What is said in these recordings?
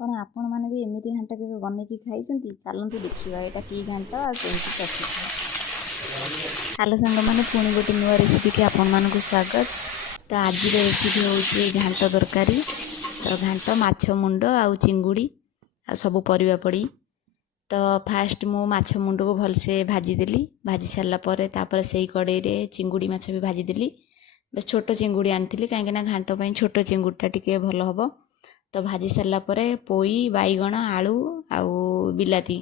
କ'ଣ ଆପଣମାନେ ବି ଏମିତି ଘାଣ୍ଟ କେବେ ବନେଇକି ଖାଇଛନ୍ତି? ଚାଲନ୍ତୁ ଦେଖିବା ଏଇଟା କି ଘାଣ୍ଟ ଆଉ କେମିତି ପ୍ରସ୍ତୁତ। ହ୍ୟାଲୋ ସାଙ୍ଗମାନେ, ପୁଣି ଗୋଟେ ନୂଆ ରେସିପିକି ଆପଣମାନଙ୍କୁ ସ୍ୱାଗତ। ତ ଆଜିର ରେସିପି ହେଉଛି ଘାଣ୍ଟ ତରକାରୀ। ତ ଘାଣ୍ଟ ମାଛ ମୁଣ୍ଡ ଆଉ ଚିଙ୍ଗୁଡ଼ି ଆଉ ସବୁ ପରିବା ପଡ଼ି। ତ ଫାଷ୍ଟ ମୁଁ ମାଛ ମୁଣ୍ଡକୁ ଭଲସେ ଭାଜିଦେଲି। ଭାଜି ସାରିଲା ପରେ ତାପରେ ସେଇ କଡ଼େଇରେ ଚିଙ୍ଗୁଡ଼ି ମାଛ ବି ଭାଜିଦେଲି। ବେଶ ଛୋଟ ଚିଙ୍ଗୁଡ଼ି ଆଣିଥିଲି, କାହିଁକିନା ଘାଣ୍ଟ ପାଇଁ ଛୋଟ ଚିଙ୍ଗୁଡ଼ିଟା ଟିକେ ଭଲ ହେବ। ତ ଭାଜି ସାରିଲା ପରେ ପୋଇ, ବାଇଗଣ, ଆଳୁ ଆଉ ବିଲାତି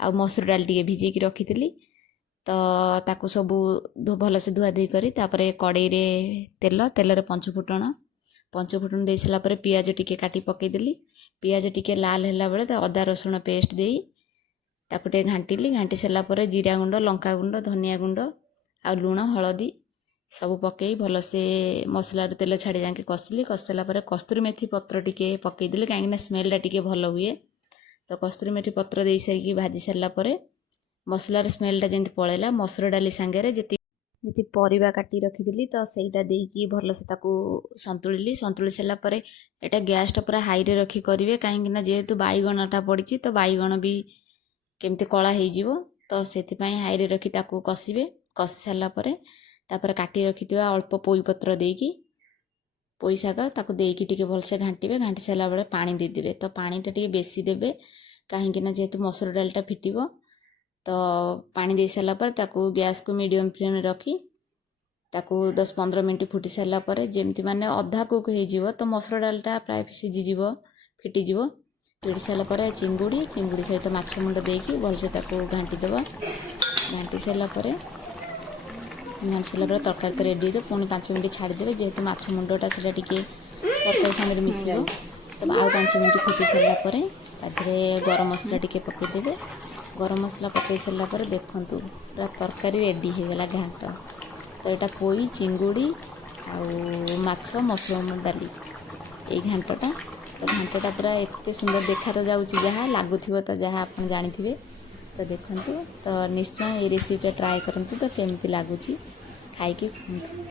ଆଉ ମସୁର ଡାଲି ଟିକେ ଭିଜେଇକି ରଖିଥିଲି। ତ ତାକୁ ସବୁ ଭଲସେ ଧୁଆଧୁଇ କରି ତାପରେ କଡ଼େଇରେ ତେଲରେ ପଞ୍ଚୁଫୁଟଣ ଦେଇ ସାରିଲା ପରେ ପିଆଜ ଟିକେ କାଟି ପକାଇଦେଲି। ପିଆଜ ଟିକେ ଲାଲ ହେଲା ବେଳେ ତା ଅଦା ରସୁଣ ପେଷ୍ଟ ଦେଇ ତାକୁ ଟିକେ ଘାଣ୍ଟିଲି। ଘାଣ୍ଟି ସାରିଲା ପରେ ଜିରା ଗୁଣ୍ଡ, ଲଙ୍କାଗୁଣ୍ଡ, ଧନିଆ ଗୁଣ୍ଡ ଆଉ ଲୁଣ, ହଳଦୀ ସବୁ ପକାଇ ଭଲସେ ମସଲାରୁ ତେଲ ଛାଡ଼ି ଯାଇକି କଷିଲି। କଷି ସାରିଲା ପରେ କସ୍ତୁରୀ ମେଥି ପତ୍ର ଟିକେ ପକାଇଦେଲି, କାହିଁକିନା ସ୍ମେଲ୍ଟା ଟିକେ ଭଲ ହୁଏ। ତ କସ୍ତୁରୀ ମେଥି ପତ୍ର ଦେଇ ସାରିକି ଭାଜି ସାରିଲା ପରେ ମସଲାର ସ୍ମେଲ୍ଟା ଯେମିତି ପଳେଇଲା, ମସୁର ଡାଲି ସାଙ୍ଗରେ ଯେତିକି ପରିବା କାଟି ରଖିଥିଲି ତ ସେଇଟା ଦେଇକି ଭଲସେ ତାକୁ ସନ୍ତୁଳିଲି। ସନ୍ତୁଳି ସାରିଲା ପରେ ଏଇଟା ଗ୍ୟାସ୍ଟା ପୁରା ହାଇରେ ରଖି କରିବେ, କାହିଁକିନା ଯେହେତୁ ବାଇଗଣଟା ପଡ଼ିଛି ତ ବାଇଗଣ ବି କେମିତି କଳା ହେଇଯିବ। ତ ସେଥିପାଇଁ ହାଇରେ ରଖି ତାକୁ କଷିବେ। କଷି ସାରିଲା ପରେ ତାପରେ କାଟି ରଖିଥିବା ଅଳ୍ପ ପୋଇ ପତ୍ର ଦେଇକି ପୋଇ ଶାଗ ତାକୁ ଦେଇକି ଟିକେ ଭଲସେ ଘାଣ୍ଟିବେ। ଘାଣ୍ଟି ସାରିଲା ବେଳେ ପାଣି ଦେଇଦେବେ। ତ ପାଣିଟା ଟିକେ ବେଶୀ ଦେବେ, କାହିଁକିନା ଯେହେତୁ ମସୁର ଡାଲିଟା ଫିଟିବ। ତ ପାଣି ଦେଇ ସାରିଲା ପରେ ତାକୁ ଗ୍ୟାସ୍କୁ ମିଡ଼ିୟମ୍ ଫ୍ଲେମ୍ରେ ରଖି ତାକୁ 10-15 ମିନିଟ୍ ଫୁଟି ସାରିଲା ପରେ ଯେମିତି ମାନେ ଅଧା କୁକ୍ ହେଇଯିବ, ତ ମସୁର ଡାଲିଟା ପ୍ରାୟ ସିଝିଯିବ, ଫିଟିଯିବ। ଫିଟି ସାରିଲା ପରେ ଚିଙ୍ଗୁଡ଼ି ସହିତ ମାଛ ମୁଣ୍ଡ ଦେଇକି ଭଲସେ ତାକୁ ଘାଣ୍ଟିଦେବା। ଘାଣ୍ଟି ସାରିଲା ପରେ ତରକାରୀ ତ ରେଡ଼ି ହେଇଯିବ। ପୁଣି 5 ମିନିଟ୍ ଛାଡ଼ିଦେବେ, ଯେହେତୁ ମାଛ ମୁଣ୍ଡଟା ସେଇଟା ଟିକେ ତରକାରୀ ସାଙ୍ଗରେ ମିଶିବ। ତ ଆଉ 5 ମିନିଟ୍ ଫୁଟି ସାରିଲା ପରେ ତା ଦେହରେ ଗରମ ମସଲା ଟିକେ ପକାଇଦେବେ। ଗରମ ମସଲା ପକାଇ ସାରିଲା ପରେ ଦେଖନ୍ତୁ ପୁରା ତରକାରୀ ରେଡ଼ି ହେଇଗଲା ଘାଣ୍ଟ। ତ ଏଇଟା ପୋଇ, ଚିଙ୍ଗୁଡ଼ି ଆଉ ମାଛ, ମସୁର ଡାଲି ଏଇ ଘାଣ୍ଟଟା। ତ ଘାଣ୍ଟଟା ପୁରା ଏତେ ସୁନ୍ଦର ଦେଖା ତ ଯାଉଛି, ଯାହା ଲାଗୁଥିବ ତ ଯାହା ଆପଣ ଜାଣିଥିବେ। ତ ଦେଖନ୍ତୁ, ତ ନିଶ୍ଚୟ ଏଇ ରେସିପିଟା ଟ୍ରାଏ କରନ୍ତୁ। ତ କେମିତି ଲାଗୁଛି ଖାଇକି କୁହନ୍ତୁ।